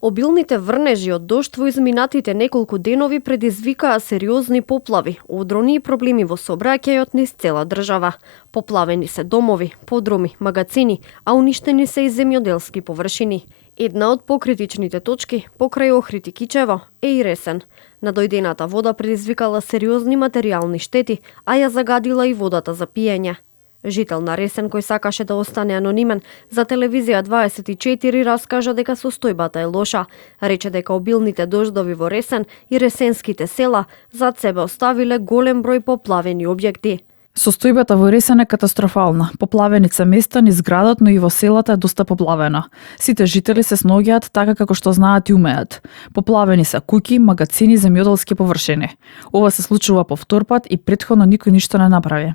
Обилните врнежи од дожд во изминатите неколку денови предизвикаа сериозни поплави, одрони и проблеми во сообраќајот низ цела држава. Поплавени се домови, подроми, магацини, а уништени се и земјоделски површини. Една од покритичните точки покрај Охрид и Кичево е и Ресен. Надојдената вода предизвикала сериозни материјални штети, а ја загадила и водата за пиење. Жител на Ресен кој сакаше да остане анонимен, за телевизија 24 раскажа дека состојбата е лоша. Рече дека обилните дождови во Ресен и ресенските села зад себе оставиле голем број поплавени објекти. Состојбата во Ресен е катастрофална. Поплавени се места низ градот, но и во селата е доста поплавена. Сите жители се сноѓаат така како што знаат и умеат. Поплавени се куќи, магацини, земјоделски површини. Ова се случува по втор пат и претходно никој ништо не направи.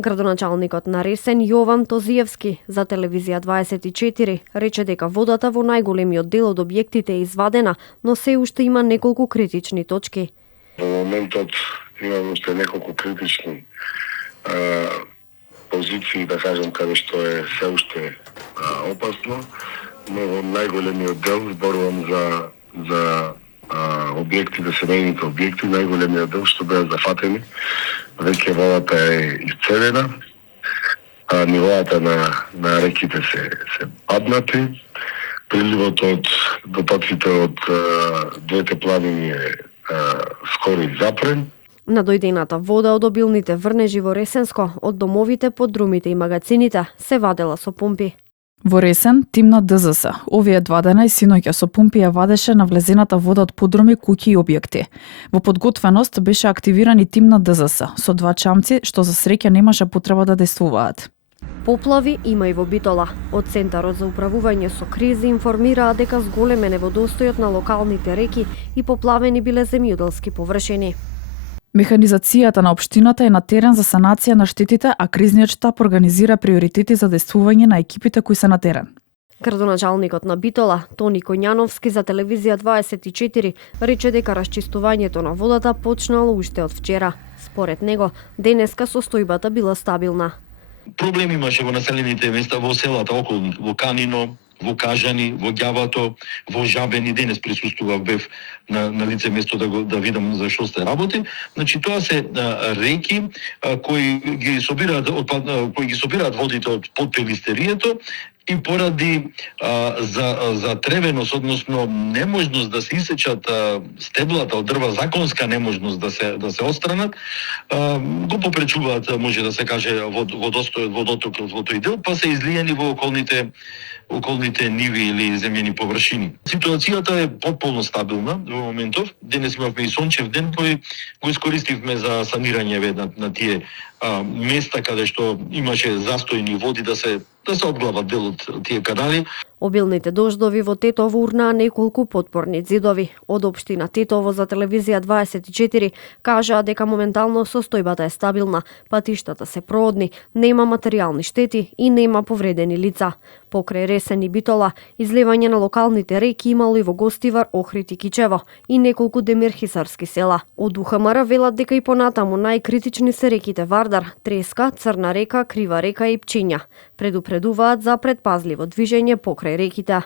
Градоначалникот на Ресен Јован Тозиевски за телевизија 24 рече дека водата во најголемиот дел од објектите е извадена, но се уште има неколку критични точки. Во моментот имам уште неколку критични позиции, да кажем, каде што е се уште опасно, но во најголемиот дел зборувам за објектите, семејните објекти, најголемиот дел што беа зафатени. Веќе водата е исцедена, нивоата на реките се паднати, приливот од дотоците од двете планини е скоро запрен. Надојдената вода од обилните врнежи во Ресенско, од домовите, подрумите и магацините се вадела со помпи. Во Ресен, тим на ДЗС, овие 2 дена и синоќа со помпи ја вадеше на влезената вода од подруми, куќи и објекти. Во подготвеност беше активиран и тим на ДЗС, со 2 чамци, што за среќа немаше потреба да дејствуваат. Поплави има и во Битола. Од Центарот за управување со кризи информираа дека зголемен е водостојот на локалните реки и поплавени биле земјоделски површини. Механизацијата на општината е на терен за санација на штетите, а кризниот штаб организира приоритети за дејствување на екипите кои се на терен. Градоначалникот на Битола, Тони Коњановски за телевизија 24 рече дека расчистувањето на водата почнало уште од вчера. Според него, денеска состојбата била стабилна. Проблем имаше во населените места, во селата околу, во Канино, во Кажани, во Ѓавато, во Жабени. Денес присуствував, бев на лице место да видам за што се работи. Значи тоа се реки кои ги собираат водите од подпелистерието и поради затревеност, односно неможност да се исечат стеблата од дрва, законска неможност да се отстранат, го попречуваат, може да се каже, водотокот во тој дел, па се излиени во околните ниви или земјени површини. Ситуацијата е потполно стабилна во моментов. Денес имавме и сончев ден кој го искористивме за санирање на тие места каде што имаше застојни води да се одглават дел од тие канали. Обилните дождови во Тетово урнаа неколку потпорни ѕидови. Од општина Тетово за телевизија 24 кажаа дека моментално состојбата е стабилна, патиштата се проодни, нема материјални штети и нема повредени лица. Покрај Ресен и Битола, излевање на локалните реки имало и во Гостивар, Охрид и Кичево и неколку демирхисарски села. Од УХМР велат дека и понатаму најкритични се реките Вардар, Треска, Црна река, Крива река и Пчиња. Предупредуваат за предпазливо движење покрај реките.